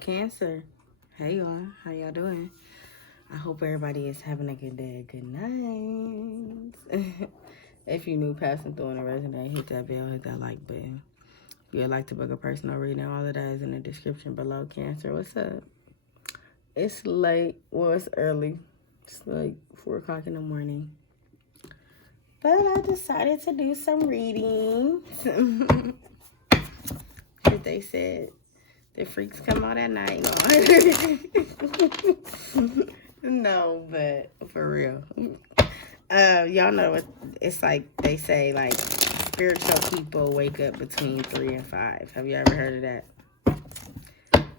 Cancer. Hey y'all, how y'all doing? I hope everybody is having a good day. Good night. If you're new passing through on a resume, hit that bell, hit that like button. If you'd like to book a personal reading, all of that is in the description below. Cancer, what's up? It's late. Well, it's early. It's like 4 o'clock in the morning. But I decided to do some readings. As they said, the freaks come out at night. No, but for real. Y'all know what it's like. They say, like, spiritual people wake up between 3 and 5. Have you ever heard of that?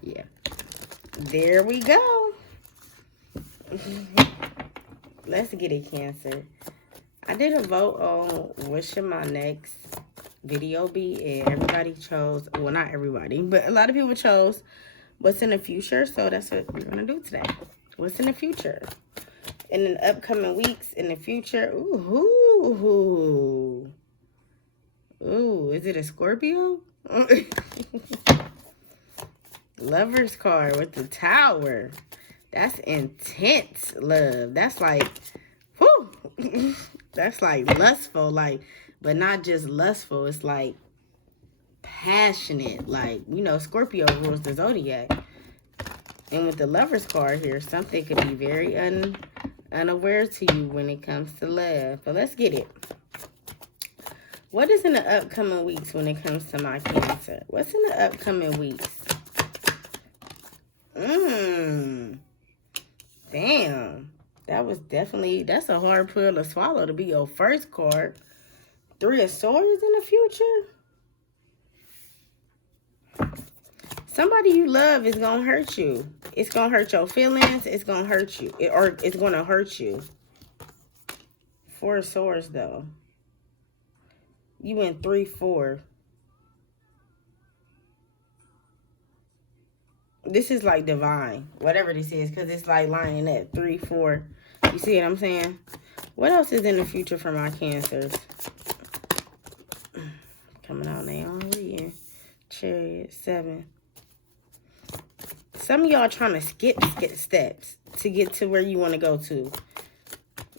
Yeah. There we go. Let's get it, Cancer. I did a vote on what should my next video be, and everybody chose, well, not everybody, but a lot of people chose what's in the future. So that's what we're gonna do today. What's in the future? In the upcoming weeks, in the future. Ooh, is it a Scorpio? Lover's card with the Tower. That's intense love. That's like, whoo. That's like lustful, like, but not just lustful. It's like passionate. Like, you know, Scorpio rules the zodiac. And with the Lover's card here, something could be very unaware to you when it comes to love. But let's get it. What is in the upcoming weeks when it comes to my Cancer? What's in the upcoming weeks? Damn. That was definitely, that's a hard pill to swallow to be your first card. 3 of Swords in the future? Somebody you love is going to hurt you. It's going to hurt your feelings. It's going to hurt you. Or it's going to hurt you. 4 of Swords, though. You went 3-4. This is like divine. Whatever this is. Because it's like lining up. 3-4. You see what I'm saying? What else is in the future for my Cancers? Coming out their own reading. Chariot, 7. Some of y'all trying to skip steps to get to where you want to go to.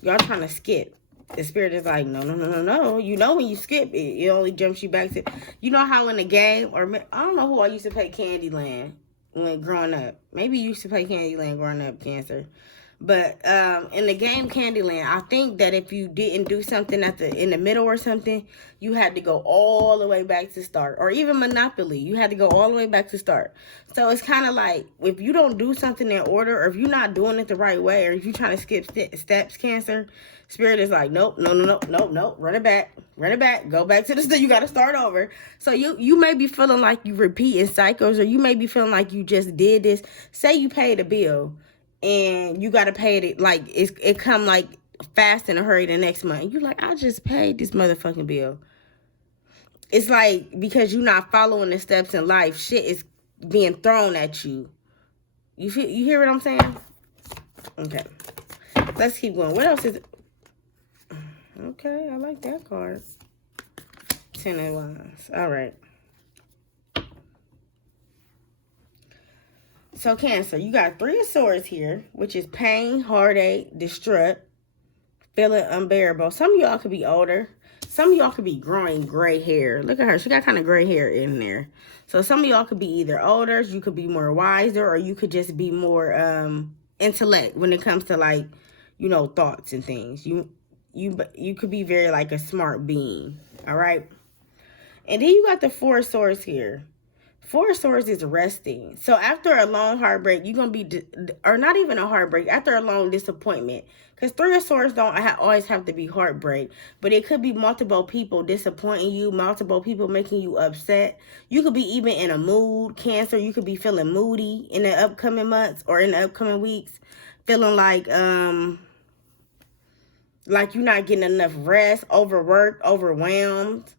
Y'all trying to skip. The spirit is like, no. You know when you skip, it only jumps you back to... You know how in the game, or I don't know who I used to play Candyland when growing up. Maybe you used to play Candyland growing up, Cancer. But in the game Candyland, I think that if you didn't do something in the middle or something, you had to go all the way back to start. Or even Monopoly, you had to go all the way back to start. So it's kind of like, if you don't do something in order, or if you're not doing it the right way, or if you're trying to skip steps, Cancer, Spirit is like, nope, no, run it back, go back to the start. You got to start over. So you may be feeling like you repeating cycles, or you may be feeling like you just did this. Say you paid a bill, and you got to pay it, like, it come, like, fast in a hurry the next month. You're like, I just paid this motherfucking bill. It's like, because you're not following the steps in life, shit is being thrown at you. You hear what I'm saying? Okay. Let's keep going. What else is it? Okay, I like that card. 10 of Wands. All right. So, Cancer, you got 3 of Swords here, which is pain, heartache, distraught, feeling unbearable. Some of y'all could be older. Some of y'all could be growing gray hair. Look at her. She got kind of gray hair in there. So, some of y'all could be either older, you could be more wiser, or you could just be more intellect when it comes to, like, you know, thoughts and things. You could be very, like, a smart being. All right? And then you got the 4 of Swords here. 4 of Swords is resting. So after a long heartbreak, you're going to be, or not even a heartbreak, after a long disappointment. Because 3 of Swords don't always have to be heartbreak. But it could be multiple people disappointing you, multiple people making you upset. You could be even in a mood, Cancer. You could be feeling moody in the upcoming months or in the upcoming weeks. Feeling like you're not getting enough rest, overworked, overwhelmed.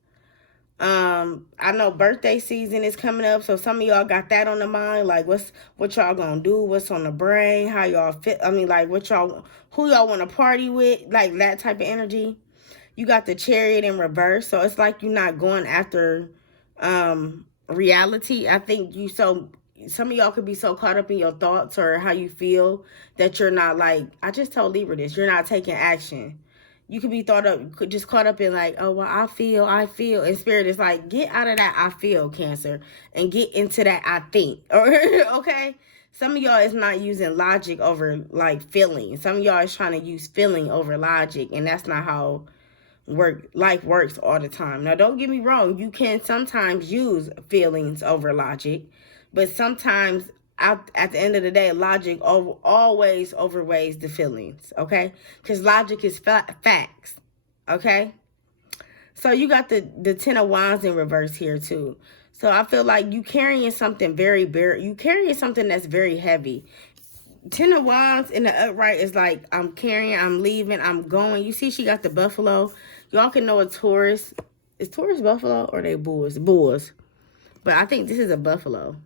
I know birthday season is coming up, so some of y'all got that on the mind, like what y'all gonna do, what's on the brain, how y'all fit, I mean, like who y'all want to party with, like that type of energy. You got the Chariot in reverse, so it's like you're not going after reality. I think some of y'all could be so caught up in your thoughts or how you feel that you're not like, I just told Libra this, you're not taking action. You could be just caught up in like, oh, well, I feel. And Spirit is like, get out of that I feel, Cancer, and get into that I think. Okay? Some of y'all is not using logic over like feeling. Some of y'all is trying to use feeling over logic, and that's not how life works all the time. Now, don't get me wrong. You can sometimes use feelings over logic, but sometimes at the end of the day, logic always overweighs the feelings, okay? Because logic is facts, okay? So you got the Ten of Wands in reverse here too. So I feel like you carrying something you carrying something that's very heavy. Ten of Wands in the upright is like, I'm carrying, I'm leaving, I'm going. You see she got the buffalo. Y'all can know a Taurus. Is Taurus buffalo or they bulls? Bulls. But I think this is a buffalo.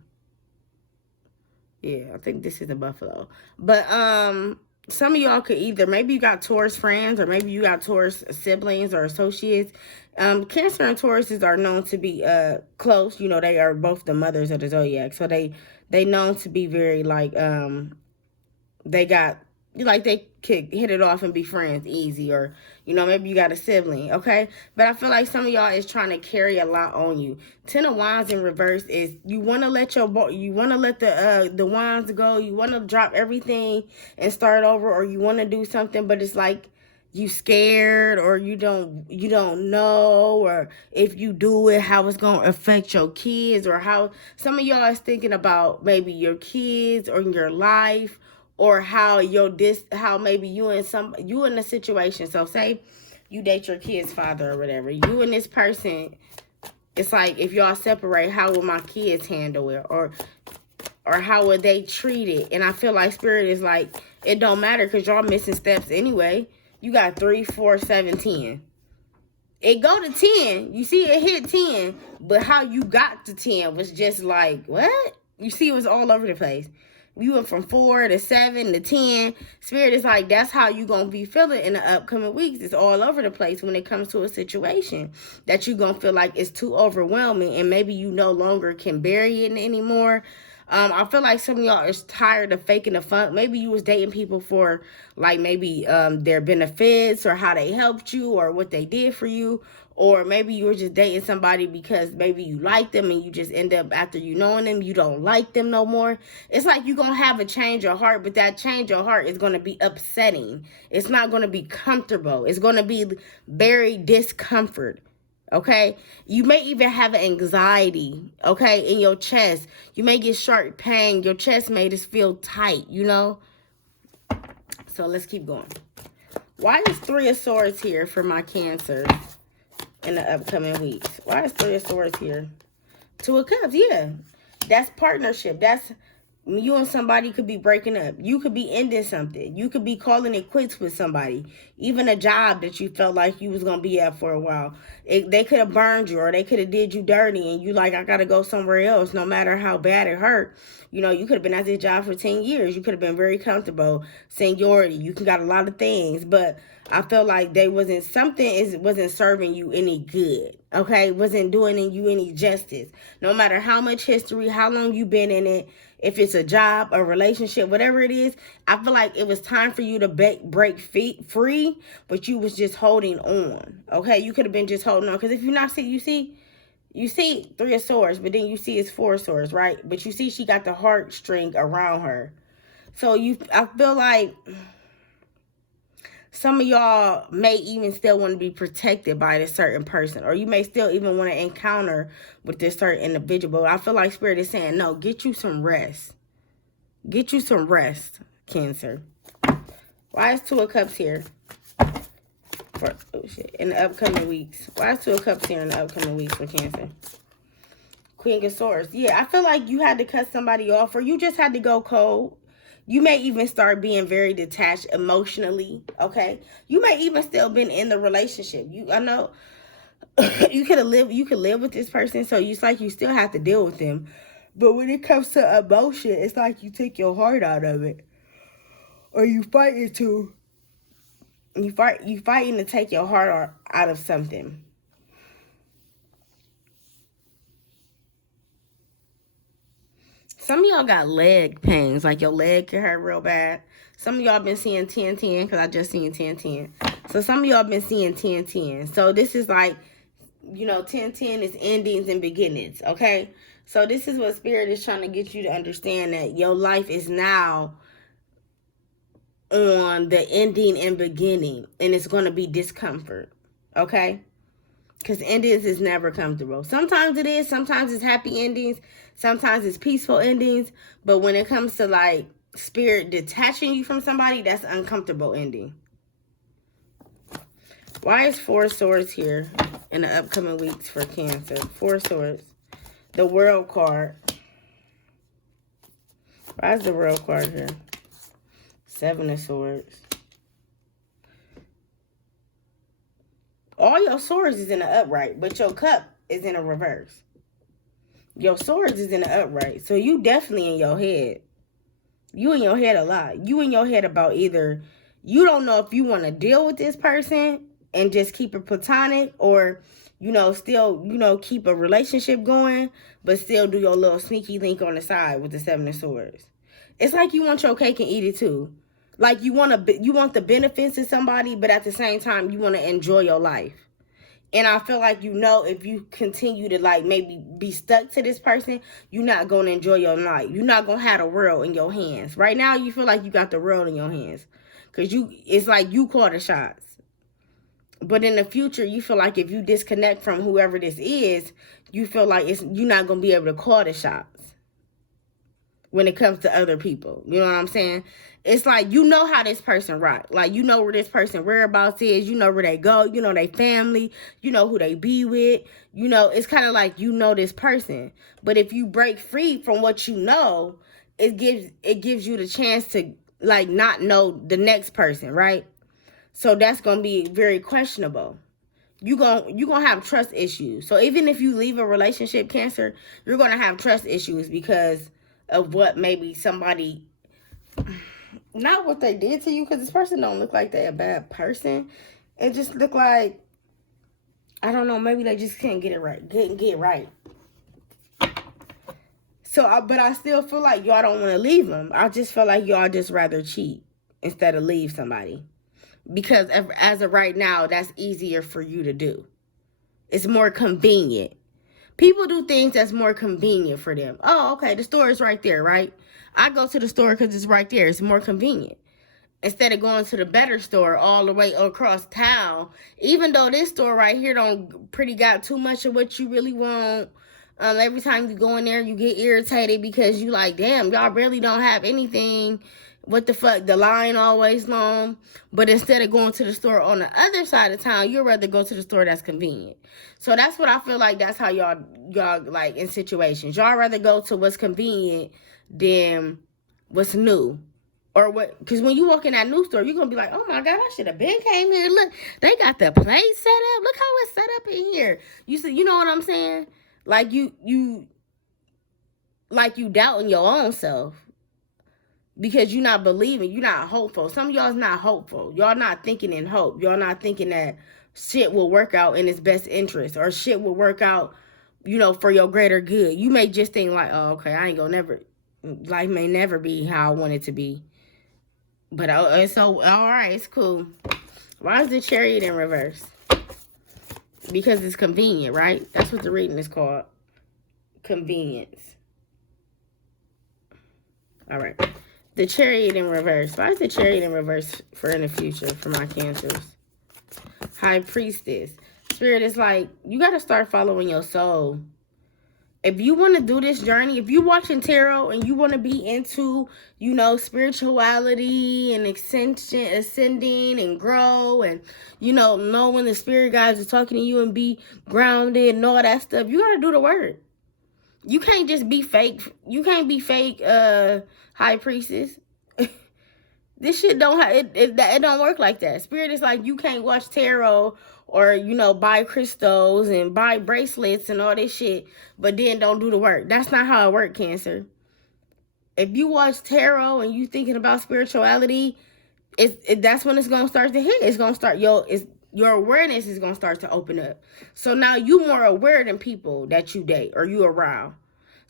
Yeah, I think this is a buffalo. But some of y'all could either, maybe you got Taurus friends or maybe you got Taurus siblings or associates. Cancer and Tauruses are known to be close. You know, they are both the mothers of the zodiac. So they known to be very like they could hit it off and be friends easy, or you know, maybe you got a sibling, okay? But I feel like some of y'all is trying to carry a lot on you. Ten of Wands in reverse is you want to let the wands go, you want to drop everything and start over, or you want to do something, but it's like you scared, or you don't know, or if you do it, how it's going to affect your kids, or how some of y'all is thinking about maybe your kids or your life, or how maybe you in a situation. So say you date your kid's father or whatever. You and this person, it's like if y'all separate, how will my kids handle it? Or how would they treat it? And I feel like Spirit is like, it don't matter because y'all missing steps anyway. You got 3, 4, 7, 10. It go to 10. You see it hit 10. But how you got to 10 was just like, what? You see it was all over the place. You went from 4 to 7 to 10. Spirit is like, that's how you going to be feeling in the upcoming weeks. It's all over the place when it comes to a situation that you going to feel like it's too overwhelming and maybe you no longer can bury it anymore. I feel like some of y'all is tired of faking the funk. Maybe you was dating people for like maybe their benefits or how they helped you or what they did for you. Or maybe you were just dating somebody because maybe you like them and you just end up, after you knowing them, you don't like them no more. It's like you're going to have a change of heart, but that change of heart is going to be upsetting. It's not going to be comfortable. It's going to be very discomfort. Okay, you may even have anxiety, okay, in your chest. You may get sharp pain. Your chest may just feel tight, you know. So let's keep going. Why is 3 of Swords here for my Cancers in the upcoming weeks? Why is 3 of Swords here? 2 of Cups, yeah. That's partnership. That's you and somebody could be breaking up. You could be ending something. You could be calling it quits with somebody. Even a job that you felt like you was going to be at for a while. They could have burned you, or they could have did you dirty and you like, I got to go somewhere else no matter how bad it hurt. You know, you could have been at this job for 10 years. You could have been very comfortable. Seniority. You can got a lot of things. But I felt like wasn't serving you any good. Okay? Wasn't doing you any justice. No matter how much history, how long you been in it. If it's a job, a relationship, whatever it is, I feel like it was time for you to break free, but you was just holding on. Okay? You could have been just holding on. Because if you not see, you see 3 of Swords, but then you see it's 4 of Swords, right? But you see she got the heartstring around her. So I feel like some of y'all may even still want to be protected by this certain person, or you may still even want to encounter with this certain individual. But I feel like Spirit is saying, no, get you some rest. Get you some rest, Cancer. Why is 2 of Cups here? In the upcoming weeks. Why is 2 of Cups here in the upcoming weeks for Cancer? Queen of Swords. Yeah, I feel like you had to cut somebody off, or you just had to go cold. You may even start being very detached emotionally, okay? You may even still been in the relationship. I know you could live with this person, so it's like you still have to deal with them. But when it comes to emotion, it's like you take your heart out of it. Or you fighting to take your heart out of something. Some of y'all got leg pains, like your leg can hurt real bad. Some of y'all been seeing 10-10, because I just seen 10-10. So some of y'all been seeing 10-10. So this is like, 10-10 is endings and beginnings, okay? So this is what Spirit is trying to get you to understand, that your life is now on the ending and beginning, and it's going to be discomfort, okay? Because endings is never comfortable. Sometimes it is. Sometimes it's happy endings. Sometimes it's peaceful endings. But when it comes to like Spirit detaching you from somebody, that's uncomfortable ending. Why is 4 of Swords here in the upcoming weeks for Cancer? 4 of Swords. The World card. Why is the World card here? 7 of Swords. All your swords is in the upright, but your cup is in a reverse. Your swords is in the upright. So you definitely in your head. You in your head a lot. You in your head about either you don't know if you want to deal with this person and just keep it platonic, or, still, keep a relationship going, but still do your little sneaky link on the side with the 7 of Swords. It's like you want your cake and eat it too. Like you want the benefits of somebody, but at the same time, you want to enjoy your life. And I feel like, if you continue to like maybe be stuck to this person, you're not going to enjoy your life. You're not going to have the world in your hands. Right now, you feel like you got the world in your hands. Because it's like you call the shots. But in the future, you feel like if you disconnect from whoever this is, you feel like you're not going to be able to call the shots when it comes to other people. You know what I'm saying? It's like, how this person rock. Like, where this person whereabouts is. Where they go. They family. Who they be with. It's kind of like, this person. But if you break free from what it gives you the chance to, like, not know the next person, right? So that's going to be very questionable. You're gonna have trust issues. So even if you leave a relationship, Cancer, you're going to have trust issues because of what maybe somebody, not what they did to you, because this person don't look like they're a bad person. It just look like, I don't know, maybe they just can't get it right. Get right. So, but I still feel like y'all don't want to leave them. I just feel like y'all just rather cheat instead of leave somebody. Because as of right now, that's easier for you to do. It's more convenient. People do things that's more convenient for them. Oh, okay, the store is right there, right? I go to the store because it's right there. It's more convenient. Instead of going to the better store all the way across town, even though this store right here don't pretty got too much of what you really want. Every time you go in there, you get irritated because you like, damn, y'all really don't have anything. What the fuck? The line always long. But instead of going to the store on the other side of town, you'd rather go to the store that's convenient. So that's what I feel like. That's how y'all like in situations. Y'all rather go to what's convenient than what's new. Or what? Because when you walk in that new store, you're going to be like, oh my God, I should have been came here. Look, they got the place set up. Look how it's set up in here. You know what I'm saying? Like you doubting your own self. Because you're not believing, you're not hopeful. Some of y'all's not hopeful. Y'all not thinking in hope. Y'all not thinking that shit will work out in its best interest, or shit will work out, for your greater good. You may just think like, oh, okay, I ain't gonna never, life may never be how I want it to be. But so, all right, it's cool. Why is the Chariot in reverse? Because it's convenient, right? That's what the reading is called. Convenience. All right. The Chariot in reverse. Why is the Chariot in reverse for in the future for my Cancers? High Priestess. Spirit is like, you got to start following your soul. If you want to do this journey, if you're watching tarot and you want to be into, spirituality and ascending and grow and, know when the spirit guides are talking to you and be grounded and all that stuff, you got to do the work. You can't just be fake. You can't be fake, High Priestess. This shit don't it don't work like that. Spirit is like, you can't watch tarot or, buy crystals and buy bracelets and all this shit, but then don't do the work. That's not how it works, Cancer. If you watch tarot and you thinking about spirituality, that's when it's going to start to hit. It's going to start, your awareness is going to start to open up. So now you more aware than people that you date or you around.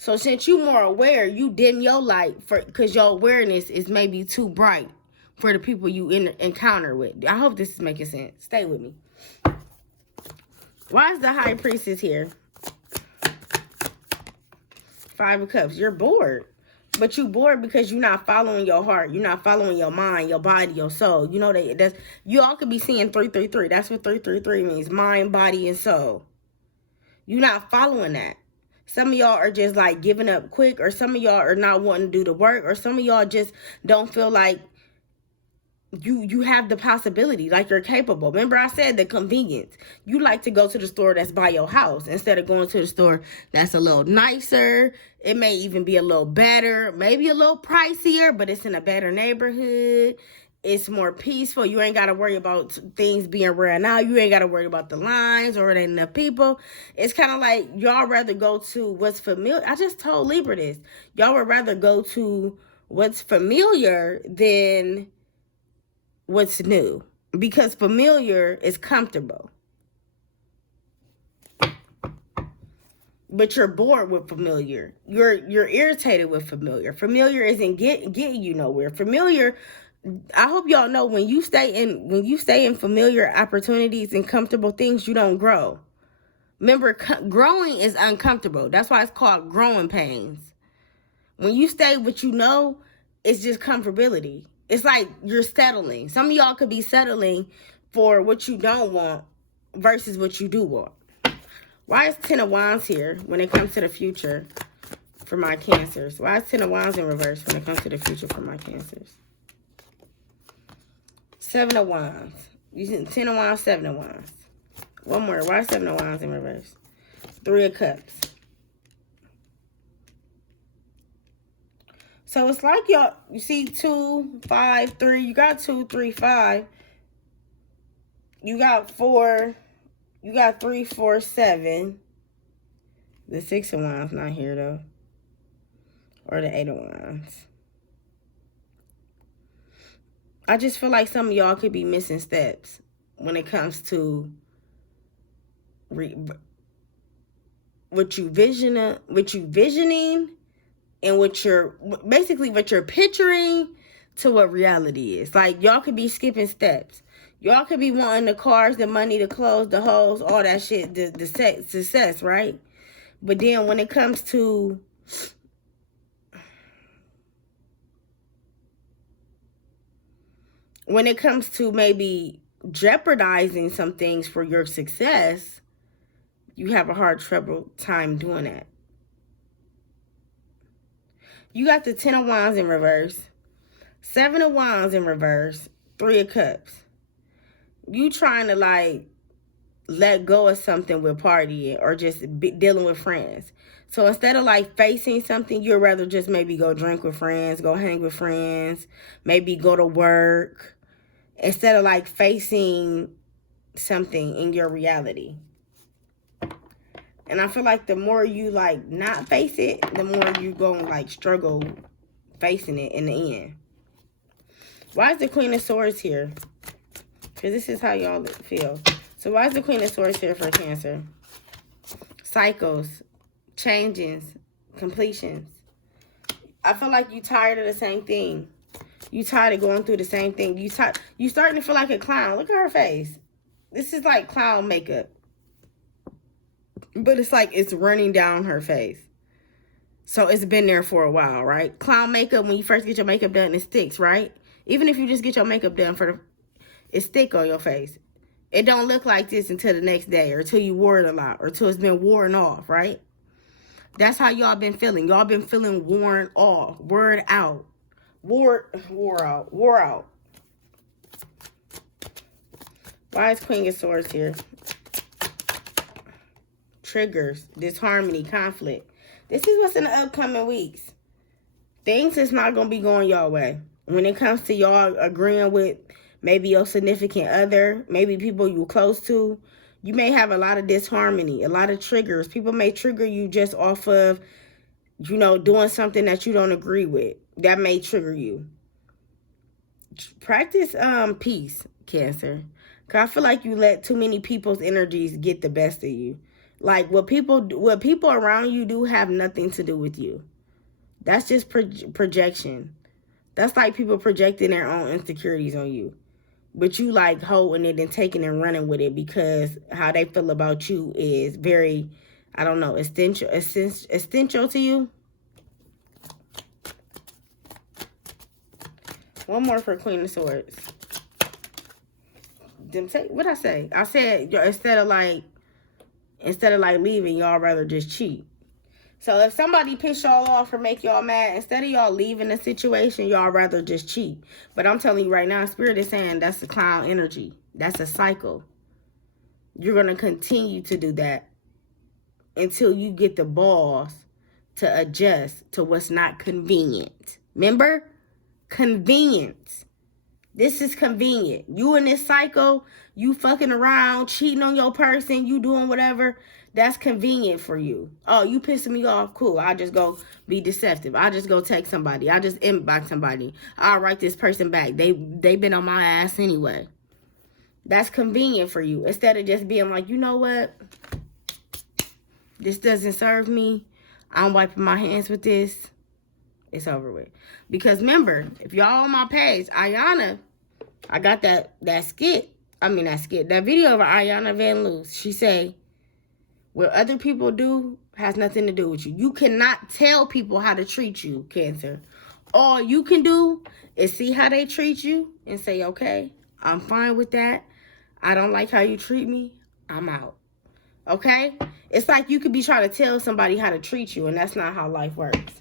So since you more aware, you dim your light because your awareness is maybe too bright for the people you encounter with. I hope this is making sense. Stay with me. Why is the High Priestess here? 5 of Cups. You're bored. But you bored because you're not following your heart. You're not following your mind, your body, your soul. You know that's you all could be seeing 333. That's what 333 means. Mind, body, and soul. You're not following that. Some of y'all are just like giving up quick, or some of y'all are not wanting to do the work, or some of y'all just don't feel like you have the possibility, like you're capable. Remember I said the convenience. You like to go to the store that's by your house instead of going to the store that's a little nicer. It may even be a little better, maybe a little pricier, but it's in a better neighborhood. It's more peaceful. You ain't got to worry about things being ran out. You ain't got to worry about the lines or the enough people. It's kind of like y'all rather go to what's familiar. I just told Libra this. Y'all would rather go to what's familiar than what's new, because familiar is comfortable. But you're bored with familiar. You're irritated with familiar. Familiar isn't getting you nowhere. Familiar, I hope y'all know, when you stay in familiar opportunities and comfortable things, you don't grow. Remember, growing is uncomfortable. That's why it's called growing pains. When you stay what you know, it's just comfortability. It's like you're settling. Some of y'all could be settling for what you don't want versus what you do want. Why is 10 of Wands here when it comes to the future for my Cancers? Why is 10 of Wands in reverse when it comes to the future for my Cancers? 7 of Wands. Using 10 of Wands, 7 of Wands. One more. Why is 7 of Wands in reverse? 3 of Cups. So it's like y'all, you see 2, 5, 3. You got 2, 3, 5. You got 4. You got 3, 4, 7. The 6 of Wands not here though. Or the 8 of Wands. I just feel like some of y'all could be missing steps when it comes to what you visioning and what you're picturing to what reality is. Like, y'all could be skipping steps. Y'all could be wanting the cars, the money, the clothes, the hoes, all that shit, the success, right? But then when it comes to maybe jeopardizing some things for your success, you have a hard time doing that. You got the 10 of Wands in reverse, 7 of Wands in reverse, 3 of Cups. You trying to like let go of something with partying or just dealing with friends. So instead of like facing something, you'd rather just maybe go drink with friends, go hang with friends, maybe go to work, instead of like facing something in your reality. And I feel like the more you like not face it, the more you gonna like struggle facing it in the end. Why is the Queen of Swords here? Because this is how y'all feel. So why is the Queen of Swords here for Cancer? Cycles, changes, completions. I feel like you tired of the same thing. You tired of going through the same thing. You starting to feel like a clown. Look at her face. This is like clown makeup. But it's like it's running down her face. So it's been there for a while, right? Clown makeup, when you first get your makeup done, it sticks, right? Even if you just get your makeup done it stick on your face. It don't look like this until the next day, or until you wore it a lot, or until it's been worn off, right? That's how y'all been feeling. Y'all been feeling worn off, wore out. Wore out. Why is Queen of Swords here? Triggers, disharmony, conflict. This is what's in the upcoming weeks. Things is not going to be going your way. When it comes to y'all agreeing with maybe your significant other, maybe people you're close to, you may have a lot of disharmony, a lot of triggers. People may trigger you just off of, doing something that you don't agree with. That may trigger you. Practice peace, Cancer. Because I feel like you let too many people's energies get the best of you. Like, what people around you do have nothing to do with you. That's just projection. That's like people projecting their own insecurities on you. But you like holding it and taking and running with it because how they feel about you is very, I don't know, essential to you. One more for Queen of Swords. What I say? I said instead of like leaving, y'all rather just cheat. So if somebody piss y'all off or make y'all mad, instead of y'all leaving the situation, y'all rather just cheat. But I'm telling you right now, Spirit is saying that's the clown energy. That's a cycle. You're going to continue to do that until you get the balls to adjust to what's not convenient. Remember? Convenience. This is convenient. You in this cycle, you fucking around, cheating on your person, you doing whatever. That's convenient for you. Oh, you pissing me off? Cool. I'll just go be deceptive. I'll just go text somebody. I'll just inbox somebody. I'll write this person back. They been on my ass anyway. That's convenient for you. Instead of just being like, you know what? This doesn't serve me. I'm wiping my hands with this. It's over with. Because remember, if y'all on my page, Ayana, I got that skit. That video of Ayana Van Loos. She say, what other people do has nothing to do with you. You cannot tell people how to treat you, Cancer. All you can do is see how they treat you and say, okay, I'm fine with that. I don't like how you treat me. I'm out. Okay? It's like you could be trying to tell somebody how to treat you, and that's not how life works.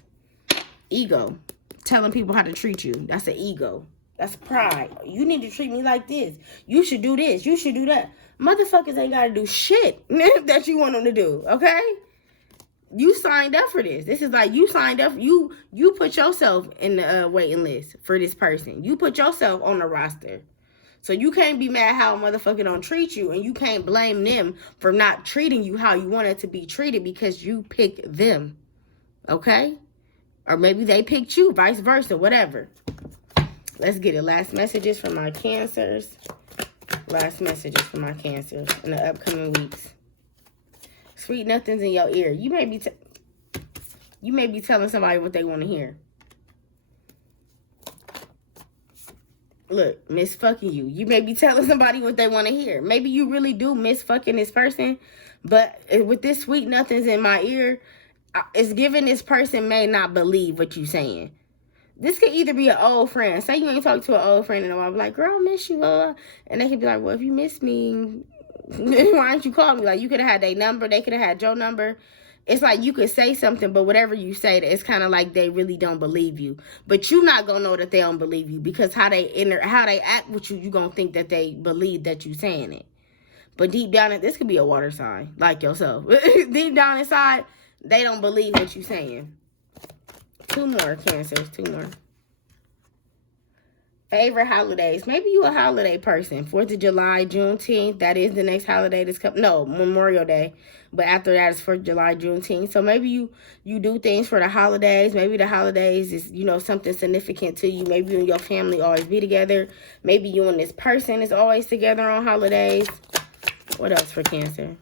Ego. Telling people how to treat you. That's an ego. That's pride. You need to treat me like this. You should do this. You should do that. Motherfuckers ain't got to do shit that you want them to do. Okay? You signed up for this. This is like you signed up. You put yourself in the waiting list for this person. You put yourself on the roster. So you can't be mad how a motherfucker don't treat you, and you can't blame them for not treating you how you wanted to be treated because you picked them. Okay? Or maybe they picked you, vice versa, whatever. Let's get it. Last messages from my Cancers. Last messages from my Cancers in the upcoming weeks. Sweet nothings in your ear. You may be telling somebody what they want to hear. Look, miss fucking you. You may be telling somebody what they want to hear. Maybe you really do miss fucking this person, but with this sweet nothings in my ear, it's giving this person may not believe what you saying. This could either be an old friend. Say you ain't talked to an old friend in a while. Be like, girl, I miss you. And they could be like, well, if you miss me, why don't you call me? Like, you could have had their number. They could have had your number. It's like you could say something, but whatever you say, it's kind of like they really don't believe you. But you're not going to know that they don't believe you because how they act with you, you're going to think that they believe that you saying it. But deep down, this could be a water sign, like yourself. Deep down inside, they don't believe what you're saying. 2 more, Cancers. 2 more. Favorite holidays. Maybe you a holiday person. 4th of July, Juneteenth. That is the next holiday that's coming. No, Memorial Day. But after that is 4th of July, Juneteenth. So maybe you do things for the holidays. Maybe the holidays is, something significant to you. Maybe you and your family always be together. Maybe you and this person is always together on holidays. What else for Cancer?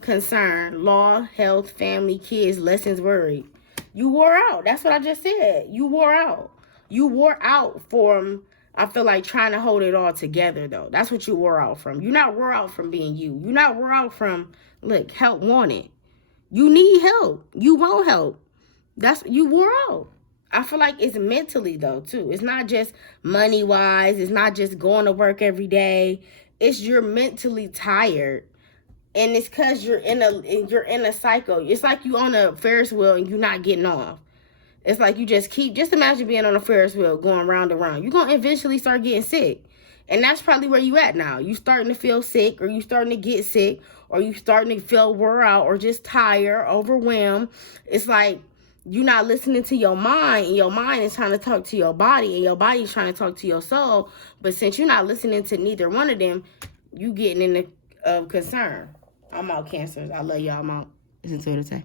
Concern, law, health, family, kids, lessons, worried. You wore out. That's what I just said. You wore out. You wore out from, I feel like, trying to hold it all together, though. That's what you wore out from. You're not wore out from being you. You're not wore out from, look, help wanted. You need help. You want help. You wore out. I feel like it's mentally, though, too. It's not just money-wise. It's not just going to work every day. It's you're mentally tired. And it's because you're in a cycle. It's like you on a Ferris wheel and you're not getting off. It's like you just imagine being on a Ferris wheel going round and round. You're going to eventually start getting sick. And that's probably where you at now. You starting to feel sick, or you starting to get sick, or you starting to feel wore out, or just tired, overwhelmed. It's like you're not listening to your mind, and your mind is trying to talk to your body, and your body is trying to talk to your soul. But since you're not listening to neither one of them, you getting in the concern. I'm out, Cancers. I love y'all. I'm out. Listen to what I say.